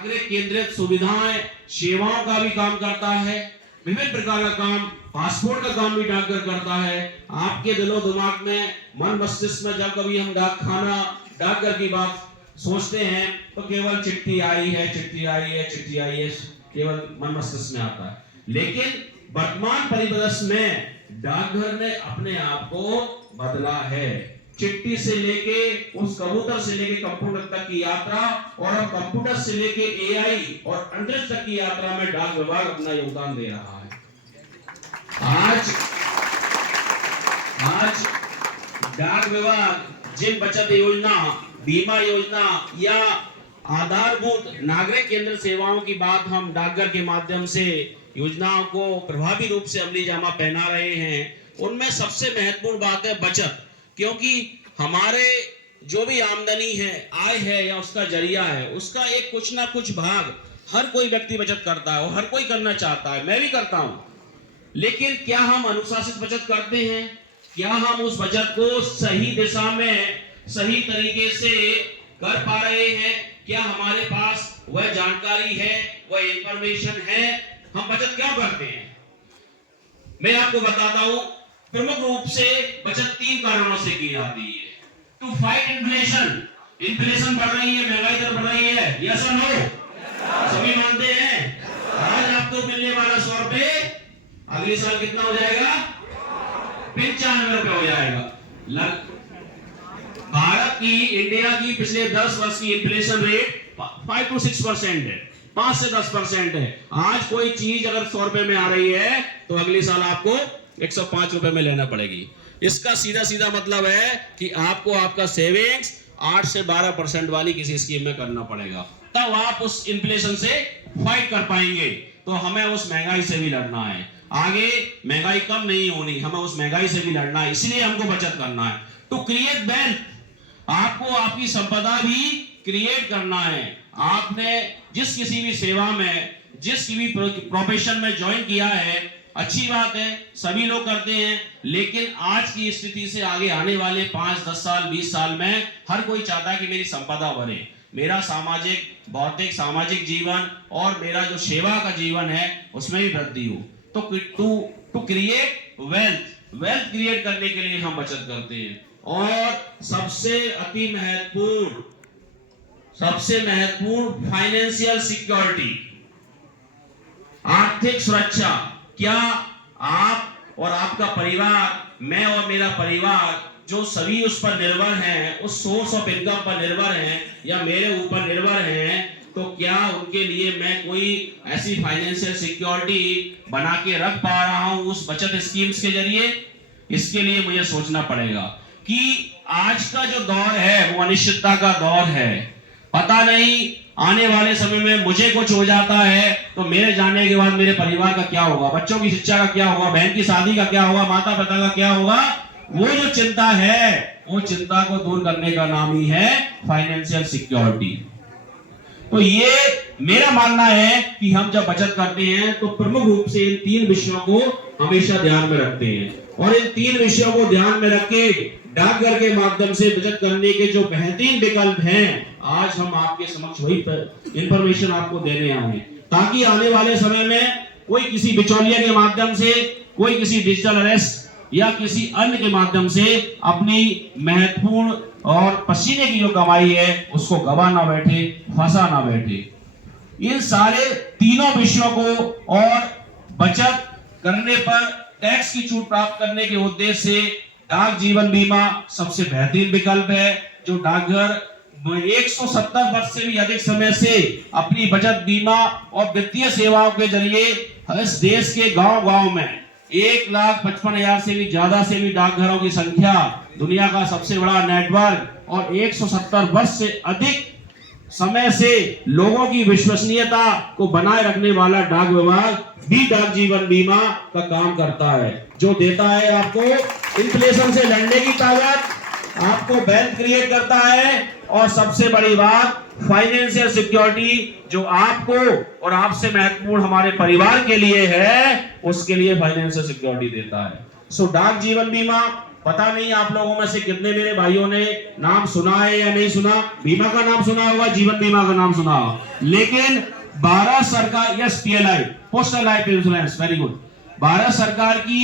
नागरिक केंद्रित सुविधाएं सेवाओं का भी काम करता है, विभिन्न प्रकार का काम, पासपोर्ट का काम भी डाकघर करता है। आपके दिलो दिमाग में, मन मस्तिष्क में जब कभी हम डाकखाना, डाकघर की बात सोचते हैं तो केवल चिट्ठी आई है, चिट्ठी आई है, चिट्ठी आई है, केवल मन मस्तिष्क में आता है। लेकिन वर्तमान परिदृश्य में डाकघर ने अपने आप को बदला है। चिट्ठी से लेके उस कबूतर से लेके कंप्यूटर तक की यात्रा, और अब कंप्यूटर से लेके एआई और अंतरिक्ष तक की यात्रा में डाक विभाग अपना योगदान दे रहा है। आज डाक विभाग जिन बचत योजना, बीमा योजना या आधारभूत नागरिक केंद्र सेवाओं की बात हम डाकघर के माध्यम से योजनाओं को प्रभावी रूप से अमली जामा पहना रहे हैं, उनमें सबसे महत्वपूर्ण बात है बचत। क्योंकि हमारे जो भी आमदनी है, आय है या उसका जरिया है, उसका एक कुछ ना कुछ भाग हर कोई व्यक्ति बचत करता है और हर कोई करना चाहता है, मैं भी करता हूं। लेकिन क्या हम अनुशासित बचत करते हैं? क्या हम उस बचत को सही दिशा में, सही तरीके से कर पा रहे हैं? क्या हमारे पास वह जानकारी है, वह इंफॉर्मेशन है? हम बचत क्यों करते हैं? मैं आपको बताता हूं, प्रमुख रूप से बचत 3 कारणों से की जाती है। टू फाइट इन्फ्लेशन, इन्फ्लेशन बढ़ रही है, महंगाई दर बढ़ रही है, यस और नो? सभी मानते हैं। आज आपको मिलने वाला 100 रुपए अगले साल कितना हो जाएगा? 95 रुपए हो जाएगा। भारत की, इंडिया की पिछले 10 वर्ष की इन्फ्लेशन रेट 5 to 6% है, 5 से 10% है। आज कोई चीज अगर 100 रुपए में आ रही है तो अगले साल आपको 105 रुपए में लेना पड़ेगी। इसका सीधा सीधा मतलब है कि आपको आपका सेविंग्स 8 से 12% वाली किसी स्कीम में करना पड़ेगा, तब आप उस इन्फ्लेशन से फाइट कर पाएंगे। तो हमें उस महंगाई से भी लड़ना है, आगे महंगाई कम नहीं होनी, हमें उस महंगाई से भी लड़ना है, इसलिए हमको बचत करना है। टू क्रिएट वेल्थ, आपको आपकी संपदा भी क्रिएट करना है। आपने जिस किसी भी सेवा में, जिस किसी भी प्रोफेशन में ज्वाइन किया है, अच्छी बात है, सभी लोग करते हैं। लेकिन आज की स्थिति से आगे आने वाले 5, 10 साल, 20 साल में हर कोई चाहता है कि मेरी संपदा बढ़े, मेरा सामाजिक, भौतिक, सामाजिक जीवन और मेरा जो सेवा का जीवन है उसमें भी वृद्धि हो। तो टू क्रिएट वेल्थ क्रिएट करने के लिए हम बचत करते हैं। और सबसे महत्वपूर्ण फाइनेंशियल सिक्योरिटी, आर्थिक सुरक्षा। क्या आप और आपका परिवार, मैं और मेरा परिवार, जो सभी उस पर निर्भर हैं, उस सोर्स ऑफ इनकम पर निर्भर हैं या मेरे ऊपर निर्भर हैं, तो क्या उनके लिए मैं कोई ऐसी फाइनेंशियल सिक्योरिटी बना के रख पा रहा हूं उस बचत स्कीम्स के जरिए? इसके लिए मुझे सोचना पड़ेगा कि आज का जो दौर है वो अनिश्चितता का दौर है। पता नहीं आने वाले समय में मुझे कुछ हो जाता है तो मेरे जाने के बाद मेरे परिवार का क्या होगा, बच्चों की शिक्षा का क्या होगा, बहन की शादी का क्या होगा, माता पिता का क्या होगा। वो जो चिंता है, वो चिंता को दूर करने का नाम ही है फाइनेंशियल सिक्योरिटी। तो ये मेरा मानना है कि हम जब बचत करते हैं तो प्रमुख रूप से इन 3 विषयों को हमेशा ध्यान में रखते हैं, और इन 3 विषयों को ध्यान में रख के डाकघर के माध्यम से बचत करने के जो बेहतरीन विकल्प हैं, आज हम आपके समक्ष वही इंफॉर्मेशन आपको देने आए हैं, ताकि आने वाले समय में कोई किसी बिचौलिया के माध्यम से, कोई किसी डिजिटल अरेस्ट या किसी अन्य के माध्यम से अपनी महत्वपूर्ण और पसीने की जो कमाई है उसको गवा ना बैठे, फंसा ना बैठे। इन सारे तीनों विषयों को और बचत करने पर टैक्स की छूट प्राप्त करने के उद्देश्य से डाक जीवन बीमा सबसे बेहतरीन विकल्प है, जो डाकघर 170 वर्ष से भी अधिक समय से अपनी बचत, बीमा और वित्तीय सेवाओं के जरिए इस देश के गांव-गांव में 1,55,000 से भी ज्यादा से भी डाकघरों की संख्या, दुनिया का सबसे बड़ा नेटवर्क और 170 वर्ष से अधिक समय से लोगों की विश्वसनीयता को बनाए रखने वाला डाक विभाग भी डाक जीवन बीमा का काम करता है, जो देता है आपको इन्फ्लेशन से लड़ने की ताकत, आपको वेल्थ क्रिएट करता है, और सबसे बड़ी बात फाइनेंशियल सिक्योरिटी, जो आपको और आपसे महत्वपूर्ण हमारे परिवार के लिए है, उसके लिए फाइनेंशियल सिक्योरिटी देता है। सो डाक जीवन बीमा पता नहीं आप लोगों में से कितने मेरे भाइयों ने नाम सुना है या नहीं सुना। बीमा का नाम सुना होगा, जीवन बीमा का नाम सुना होगा, लेकिन भारत सरकार, yes PLI, postal life insurance, very good, Bharat सरकार की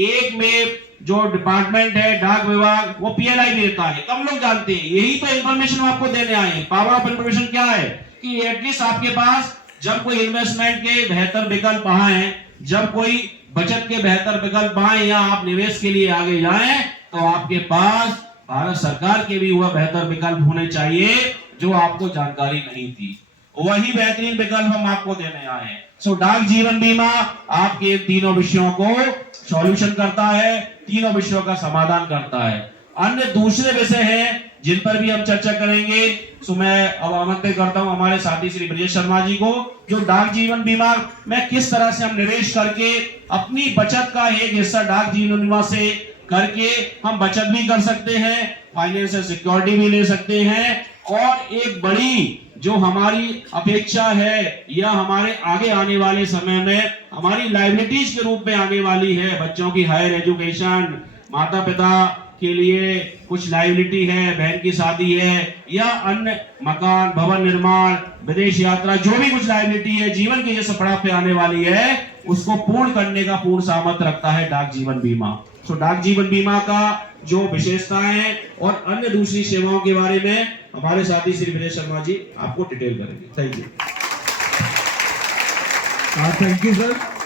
एक में जो डिपार्टमेंट है डाक विभाग, वो PLI भी देता है। कम लोग जानते हैं, यही तो इंफॉर्मेशन हम आपको देने आए हैं। पावर ऑफ इंफॉर्मेशन क्या है कि एटलीस्ट आपके पास जब कोई इन्वेस्टमेंट के बेहतर विकल्प आए, जब कोई बचत के बेहतर विकल्प आए या आप निवेश के लिए आगे जाएं, तो आपके पास भारत सरकार के भी वह बेहतर विकल्प होने चाहिए जो आपको जानकारी नहीं थी। वही बेहतरीन विकल्प हम आपको देने आए हैं। सो डाक जीवन बीमा आपके तीनों विषयों को सॉल्यूशन करता है, तीनों विषयों का समाधान करता है। अन्य दूसरे विषय हैं जिन पर भी हम चर्चा करेंगे। सो मैं अब आमंत्रित करता हूं हमारे साथी श्री ब्रजेश शर्मा जी को, जो डाक जीवन बीमा में किस तरह से हम निवेश करके अपनी बचत का एक हिस्सा डाक जीवन बीमा से करके हम बचत भी कर सकते हैं, फाइनेंशियल सिक्योरिटी भी ले सकते हैं, और एक बड़ी जो हमारी अपेक्षा है या हमारे आगे आने वाले समय में हमारी लायबिलिटीज के रूप में आने वाली है, बच्चों की हायर एजुकेशन, माता पिता के लिए कुछ लायबिलिटी है, बहन की शादी है, या अन्य मकान भवन निर्माण, विदेश यात्रा, जो भी कुछ लायबिलिटी है जीवन के जैसे पड़ाव पे आने वाली है, उसको पूर्ण करने का पूर्ण सामर्थ्य रखता है डाक जीवन बीमा। सो डाक जीवन बीमा का जो विशेषताएं और अन्य दूसरी सेवाओं के बारे में हमारे साथी श्री ब्रजेश शर्मा जी आपको डिटेल करेंगे। Thank you. Thank you sir.